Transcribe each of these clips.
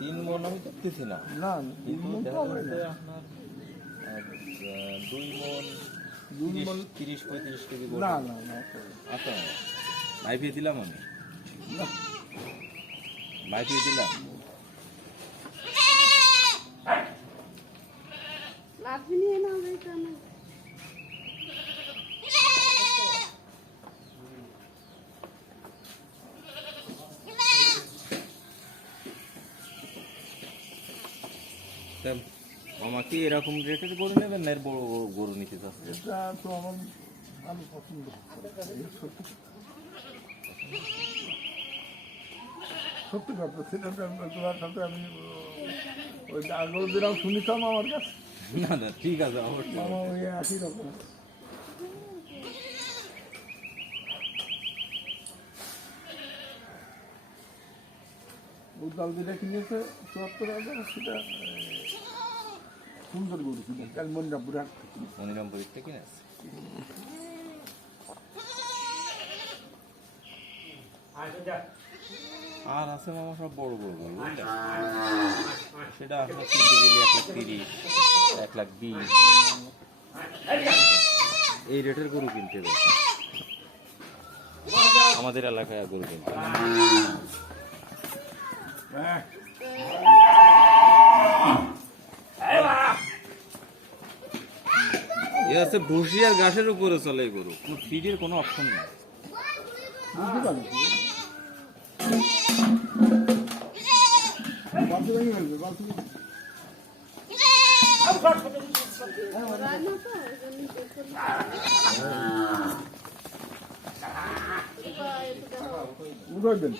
3 মণ আমি দেখতেছি না। না কিন্তু 3 মণ তো দেখা হবে যাচ্ছে না। আপনার 2 মণ 30-35 কেজি গোটা। না না না আচ্ছা মাইপিয়ে দিলাম আমি, না মাইপিয়ে দিলাম। লাঠি নিয়ে নাও এখানে। মামা কি এরকম রেটের গরু নেবেন না এর বড় গরু নিতে চাচ্ছেন? এটা তো আমি পছন্দ সত্যি কথা সিলেটের তোমার সাথে আমি ওই আগের দিনও শুনেছিলাম আমার কাছে না না ঠিক আছে অবশ্যই। মামা ওই একই রকম। উদ্দাল যেটা কিনেছে ৭৪,০০০, সেটা সুন্দর গরু কিনেছে মনিরামপুরে হাট থেকে। মনিরামপুর থেকে কিনেছে। আর আছে মামা সব বড় বড় গরু বুঝলেন, সেটা আপনার কিনতে গেলে 1,30,000 1,20,000 এই রেটের গরু কিনতে হবে আমাদের এলাকায় গরু কিনতে। এ আছে ভুসি আর ঘাসের উপরে চলে এই গরু, কোনো ফিডের কোনো অপশন নেই। বুঝতে পারছি বালতি ভেঙে ফেলবে, বালতি ওরা না তো এই জন্য দেখুন। উঠাইবেন।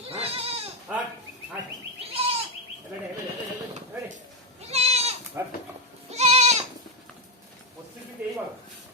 Hot.